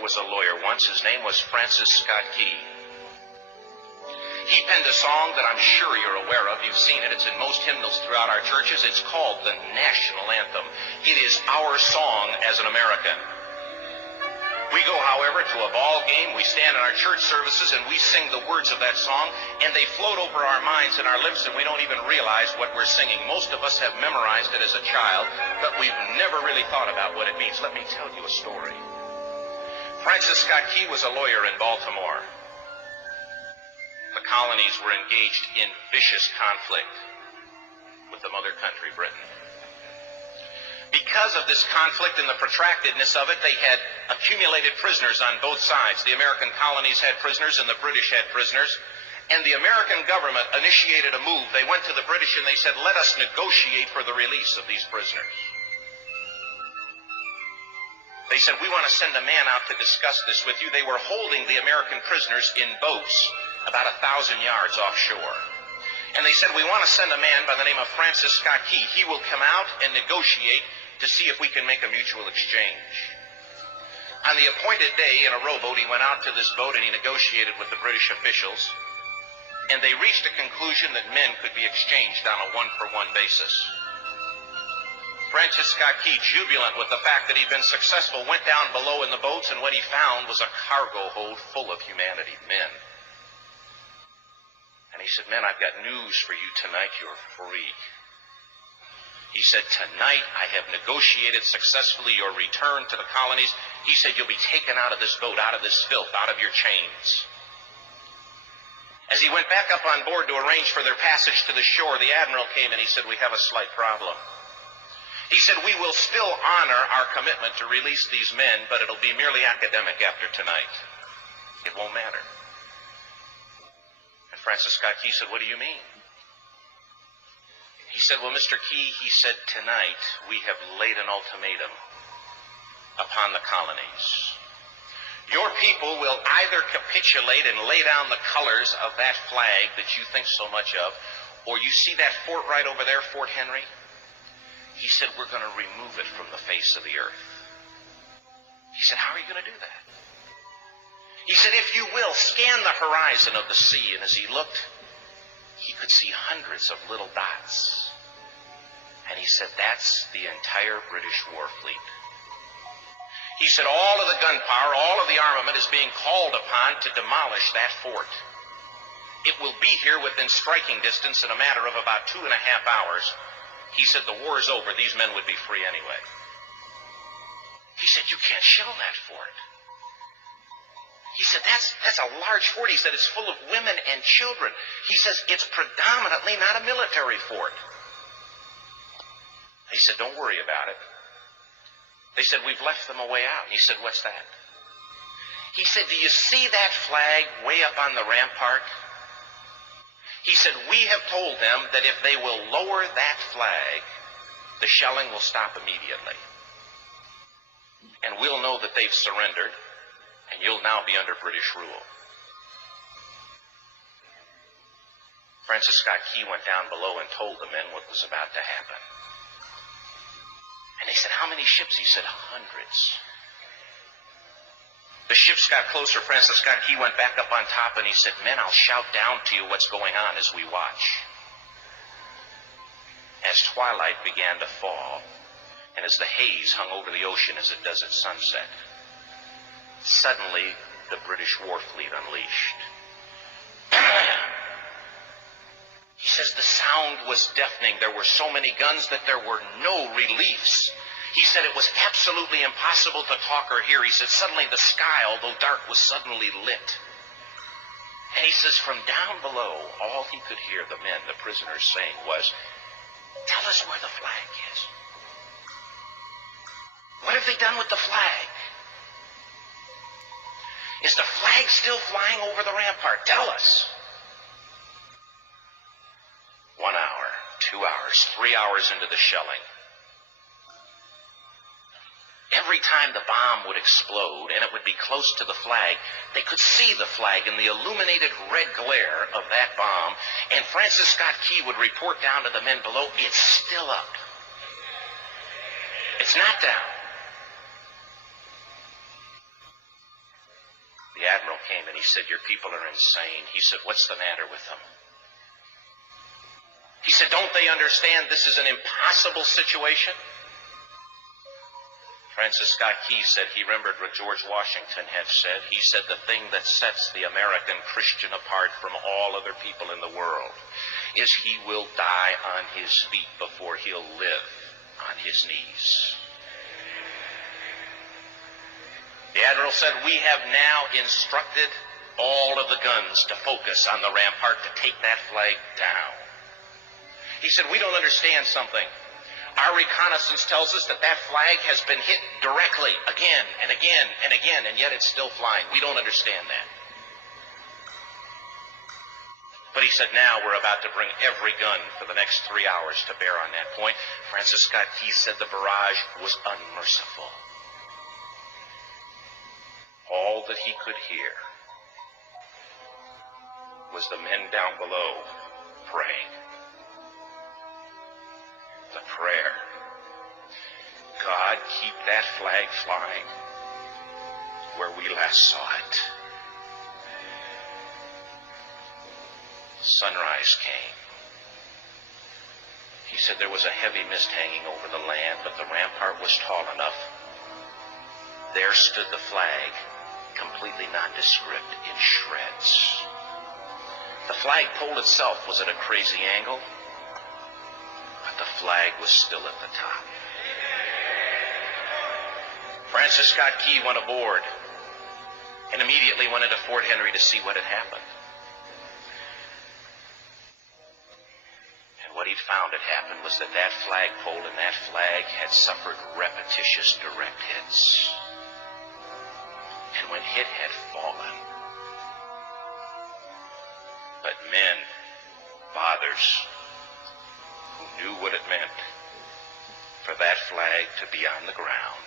there was a lawyer once. His name was Francis Scott Key. He penned a song that I'm sure you're aware of. You've seen it. It's in most hymnals throughout our churches. It's called the National Anthem. It is our song as an American. We go, however, to a ball game. We stand in our church services and we sing the words of that song, and they float over our minds and our lips, and we don't even realize what we're singing. Most of us have memorized it as a child, but we've never really thought about what it means. Let me tell you a story. Francis Scott Key was a lawyer in Baltimore. The colonies were engaged in vicious conflict with the mother country, Britain. Because of this conflict and the protractedness of it, they had accumulated prisoners on both sides. The American colonies had prisoners and the British had prisoners. And the American government initiated a move. They went to the British and they said, let us negotiate for the release of these prisoners. They said, we want to send a man out to discuss this with you. They were holding the American prisoners in boats about 1,000 yards offshore. And they said, we want to send a man by the name of Francis Scott Key. He will come out and negotiate to see if we can make a mutual exchange. On the appointed day in a rowboat, he went out to this boat and he negotiated with the British officials. And they reached a conclusion that men could be exchanged on a one-for-one basis. Francis Scott Key, jubilant with the fact that he'd been successful, went down below in the boats, and what he found was a cargo hold full of humanity, men. And he said, men, I've got news for you tonight. You're free. He said, tonight I have negotiated successfully your return to the colonies. He said, you'll be taken out of this boat, out of this filth, out of your chains. As he went back up on board to arrange for their passage to the shore, the admiral came and he said, we have a slight problem. He said, we will still honor our commitment to release these men, but it'll be merely academic after tonight. It won't matter. And Francis Scott Key said, what do you mean? He said, well, Mr. Key, he said, tonight we have laid an ultimatum upon the colonies. Your people will either capitulate and lay down the colors of that flag that you think so much of, or you see that fort right over there, Fort Henry? He said, we're going to remove it from the face of the earth. He said, how are you going to do that? He said, if you will, scan the horizon of the sea. And as he looked, he could see hundreds of little dots. And he said, that's the entire British war fleet. He said, all of the gunpowder, all of the armament is being called upon to demolish that fort. It will be here within striking distance in a matter of about 2.5 hours. He said, the war is over. These men would be free anyway. He said, you can't shell that fort. He said, that's a large fort. He said, it's full of women and children. He says, it's predominantly not a military fort. He said, don't worry about it. They said, we've left them a way out. He said, what's that? He said, do you see that flag way up on the rampart? He said, we have told them that if they will lower that flag, the shelling will stop immediately. And we'll know that they've surrendered, and you'll now be under British rule. Francis Scott Key went down below and told the men what was about to happen. And they said, how many ships? He said, hundreds. The ships got closer. Francis Scott Key went back up on top and he said, men, I'll shout down to you what's going on as we watch. As twilight began to fall, and as the haze hung over the ocean as it does at sunset, suddenly the British war fleet unleashed. He says the sound was deafening. There were so many guns that there were no reliefs. He said it was absolutely impossible to talk or hear. He said suddenly the sky, although dark, was suddenly lit. And he says from down below, all he could hear the men, the prisoners, saying was, tell us where the flag is. What have they done with the flag? Is the flag still flying over the rampart? Tell us. 1 hour, 2 hours, 3 hours into the shelling. Every time the bomb would explode and it would be close to the flag, they could see the flag in the illuminated red glare of that bomb. And Francis Scott Key would report down to the men below, it's still up. It's not down. The admiral came and he said, "Your people are insane." He said, "What's the matter with them?" He said, "Don't they understand this is an impossible situation?" Francis Scott Key said he remembered what George Washington had said. He said, "The thing that sets the American Christian apart from all other people in the world is he will die on his feet before he'll live on his knees." The admiral said, "We have now instructed all of the guns to focus on the rampart to take that flag down." He said, "We don't understand something. Our reconnaissance tells us that that flag has been hit directly again and again and again, and yet it's still flying. We don't understand that." But he said, "Now we're about to bring every gun for the next 3 hours to bear on that point." Francis Scott Key said the barrage was unmerciful. All that he could hear was the men down below praying. The prayer, "God, keep that flag flying where we last saw it." Sunrise came. He said there was a heavy mist hanging over the land, but the rampart was tall enough. There stood the flag, completely nondescript, in shreds. The flagpole itself was at a crazy angle, but the flag was still at the top. Francis Scott Key went aboard and immediately went into Fort Henry to see what had happened. And what he'd found had happened was that that flagpole and that flag had suffered repetitious direct hits. And when it had fallen, but men, fathers, who knew what it meant for that flag to be on the ground,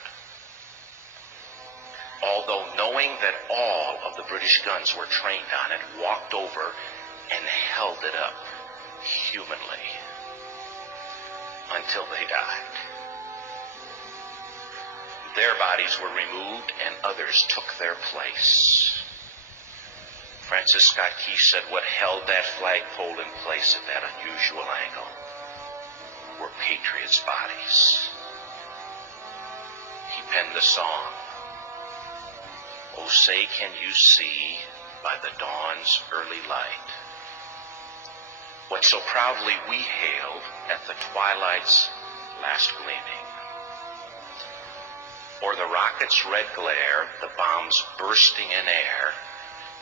although knowing that all of the British guns were trained on it, walked over and held it up humanly until they died. Their bodies were removed and others took their place. Francis Scott Key said what held that flagpole in place at that unusual angle were patriots' bodies. He penned the song, "Oh, say can you see by the dawn's early light what so proudly we hailed at the twilight's last gleaming. O'er the rocket's red glare, the bombs bursting in air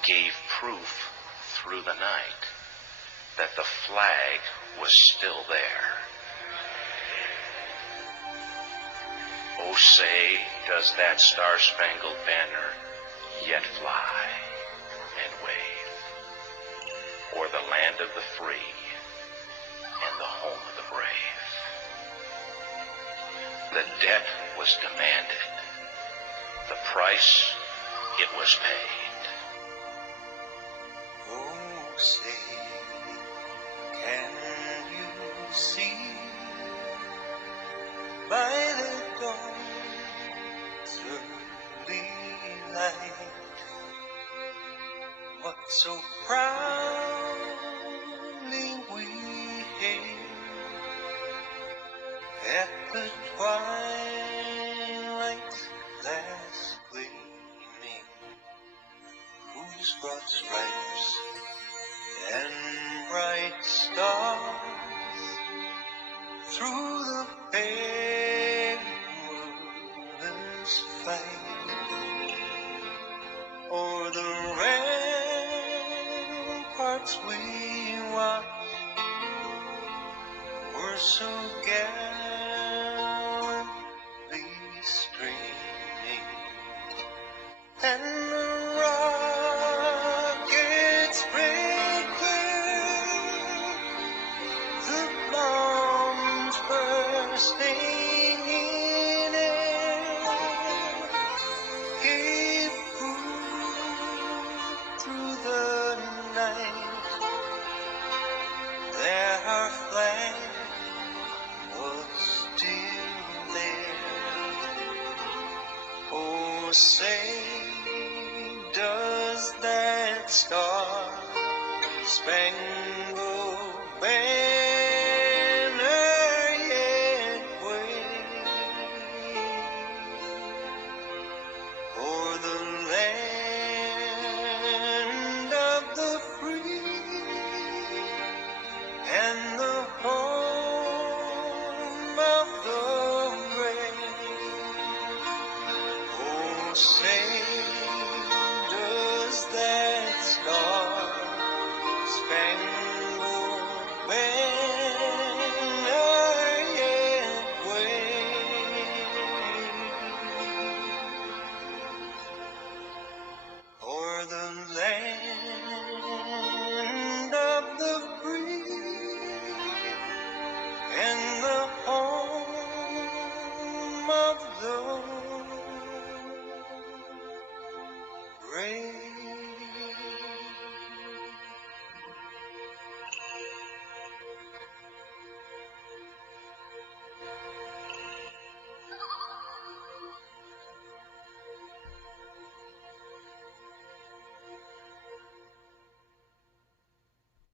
gave proof through the night that the flag was still there. Oh, say, does that star-spangled banner yet fly and wave o'er the land of the free and the home of the brave?" The debt was demanded. The price, it was paid. Oh, say, can you see by the dawn's early light what so proudly we hailed at the twilight's last gleaming, whose broad stripes and bright stars through the perilous fight o'er the ramparts we watched were so gallantly streaming, and the rockets spread clear, the bombs bursting in air gave proof through the night that our flag was still there. Oh, say, does does that star-spangled banner yet wave o'er the land of the free and the home of the brave? Oh, say, does that star-spangled banner yet wave o'er the land of the free and the home of the